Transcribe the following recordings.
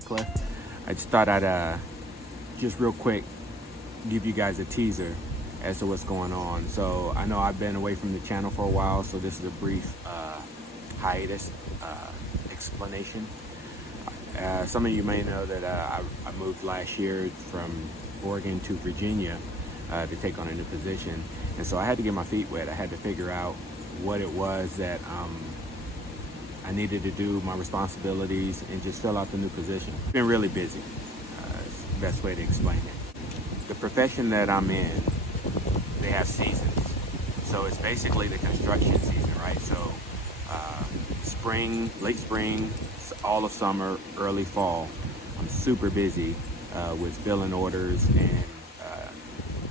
Troy Cliff. I just thought I'd just real quick give you guys a teaser as to what's going on. So I know I've been away from the channel for a while, so this is a brief hiatus explanation. Some of you may know that I moved last year from Oregon to Virginia to take on a new position, and so I had to get my feet wet. I had to figure out what it was that I needed to do, my responsibilities, and just fill out the new position. It's been really busy. It's the best way to explain it. The profession that I'm in, they have seasons. So it's basically the construction season, right? So spring, late spring, all of summer, early fall, I'm super busy with filling orders and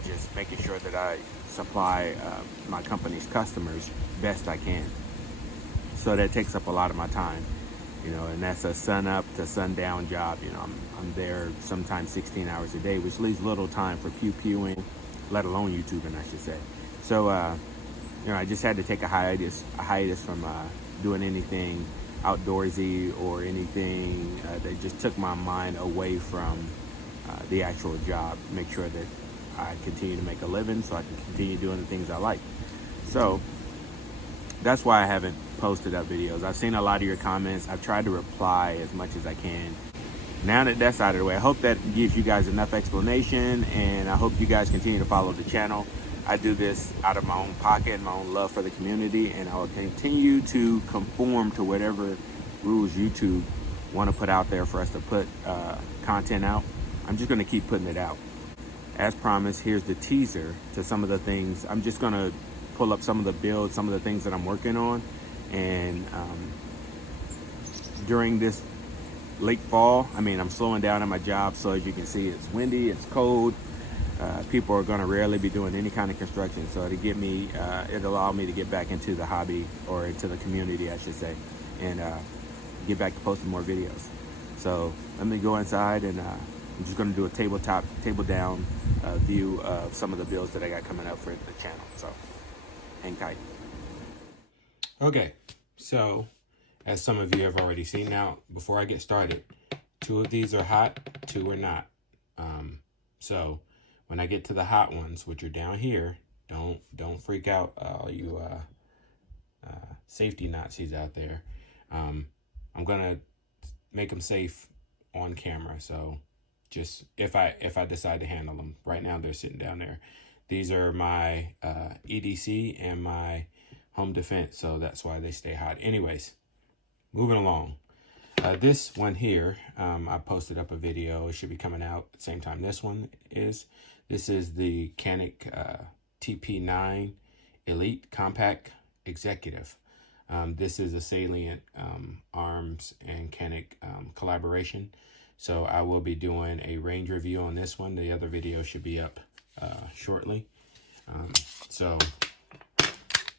just making sure that I supply my company's customers best I can. So that takes up a lot of my time, you know, and that's a sun up to sundown job. You know, I'm there sometimes 16 hours a day, which leaves little time for pew-pewing, let alone YouTubing, I should say. So, you know, I just had to take a hiatus from doing anything outdoorsy or anything that just took my mind away from the actual job. Make sure that I continue to make a living so I can continue doing the things I like. So that's why I haven't posted up videos. I've seen a lot of your comments. I've tried to reply as much as I can. Now that that's out of the way, I hope that gives you guys enough explanation, and I hope you guys continue to follow the channel. I do this out of my own pocket and my own love for the community, and I will continue to conform to whatever rules YouTube want to put out there for us to put content out. I'm just going to keep putting it out. As promised, here's the teaser to some of the things. I'm just going to pull up some of the builds, some of the things that I'm working on, and during this late fall, I'm slowing down at my job, so as you can see, it's windy, it's cold. People are going to rarely be doing any kind of construction, so it'll allow me to get back into the hobby, or into the community, I should say, and get back to posting more videos. So let me go inside, and I'm just going to do a table down view of some of the builds that I got coming up for the channel. So hang tight. Okay, so as some of you have already seen, now before I get started, 2 of these are hot, 2 are not. So when I get to the hot ones, which are down here, don't freak out, all you safety Nazis out there. I'm gonna make them safe on camera. So just if I decide to handle them, right now they're sitting down there. These are my EDC and my home defense, so that's why they stay hot. Anyways, moving along. This one here, I posted up a video. It should be coming out at the same time this one is. This is the Canik TP9 Elite Compact Executive. This is a Salient Arms and Canik collaboration. So I will be doing a range review on this one. The other video should be up shortly. So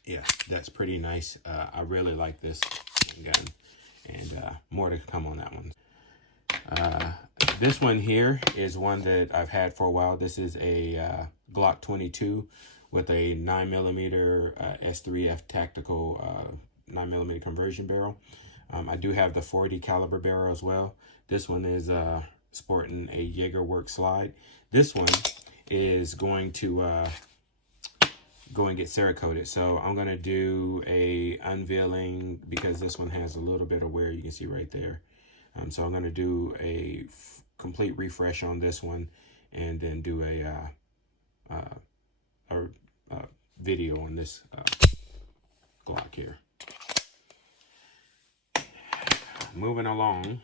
yeah, that's pretty nice. I really like this gun, and more to come on that one. This one here is one that I've had for a while. This is a Glock 22 with a 9mm S3F tactical 9mm conversion barrel. I do have the 40 caliber barrel as well. This one is sporting a Jaeger Work slide. This one is going to go and get Cerakoted. So I'm going to do a unveiling, because this one has a little bit of wear, you can see right there. So I'm going to do a complete refresh on this one, and then do a video on this Glock here. Moving along,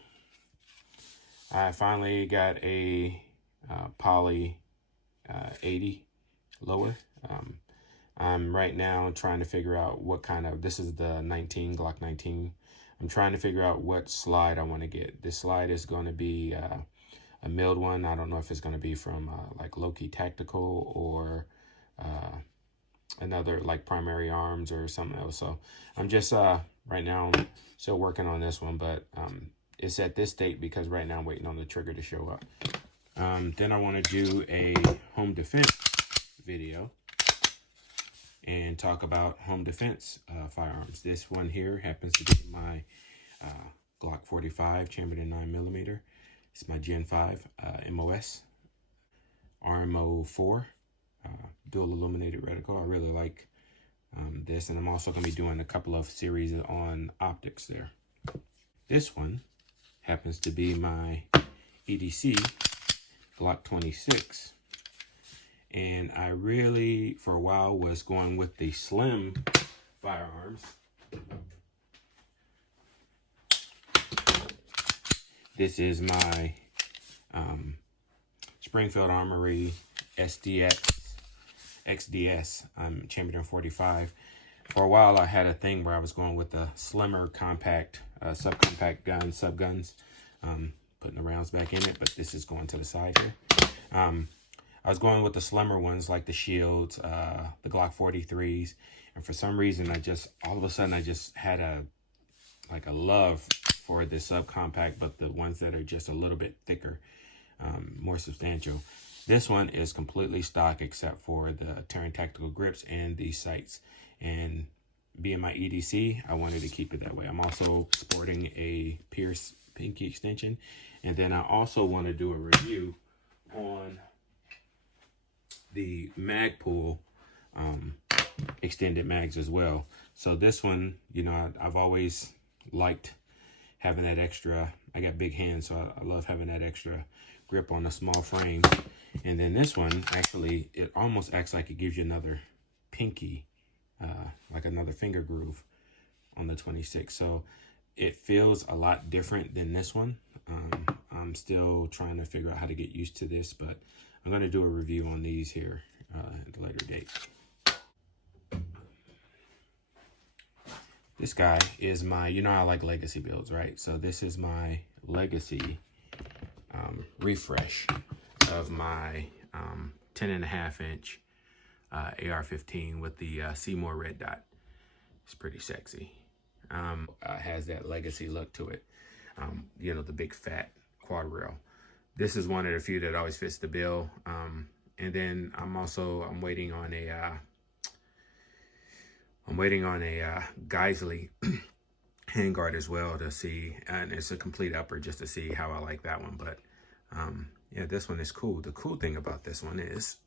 I finally got a Poly 80 lower. I'm right now trying to figure out what kind of, this is the 19, Glock 19. I'm trying to figure out what slide I want to get. This slide is going to be a milled one. I don't know if it's going to be from like Loki Tactical, or another like Primary Arms or something else. So I'm just right now still working on this one, but it's at this date because right now I'm waiting on the trigger to show up. Then I want to do a home defense video and talk about home defense firearms. This one here happens to be my Glock 45 chambered in 9mm. It's my Gen 5 MOS RMO4 dual illuminated reticle. I really like this, and I'm also going to be doing a couple of series on optics there. This one happens to be my EDC Glock 26, and I really for a while was going with the slim firearms. This is my Springfield Armory XDS Champion 45. For a while, I had a thing where I was going with the slimmer, compact, subcompact guns, subguns, putting the rounds back in it, but this is going to the side here. I was going with the slimmer ones like the Shields, the Glock 43s, and for some reason, all of a sudden, I just had a love for the subcompact, but the ones that are just a little bit thicker, more substantial. This one is completely stock except for the Terran Tactical grips and the sights. And being my EDC, I wanted to keep it that way. I'm also sporting a Pierce pinky extension. And then I also want to do a review on the Magpul extended mags as well. So this one, you know, I've always liked having that extra. I got big hands, so I love having that extra grip on a small frame. And then this one, actually, it almost acts like it gives you another pinky, like another finger groove on the 26. So it feels a lot different than this one. I'm still trying to figure out how to get used to this, but I'm going to do a review on these here at a later date. This guy is my, you know, I like legacy builds, right? So this is my legacy refresh of my 10.5 inch AR-15 with the Seymour red dot. It's pretty sexy. Has that legacy look to it. You know, the big fat quad rail. This is one of the few that always fits the bill. And then I'm waiting on a Geisley handguard as well to see, and it's a complete upper just to see how I like that one. But yeah, this one is cool. The cool thing about this one is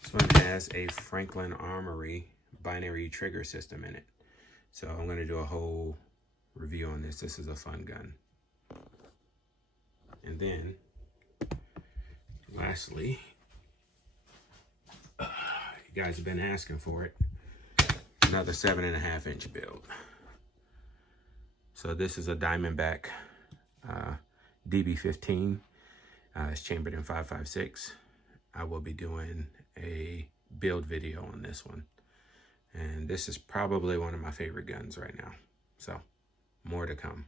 this one has a Franklin Armory binary trigger system in it. So I'm going to do a whole review on this. This is a fun gun. And then lastly, you guys have been asking for it, another 7.5 inch build. So this is a Diamondback DB15. It's chambered in 5.56. I will be doing a build video on this one. And this is probably one of my favorite guns right now. So more to come.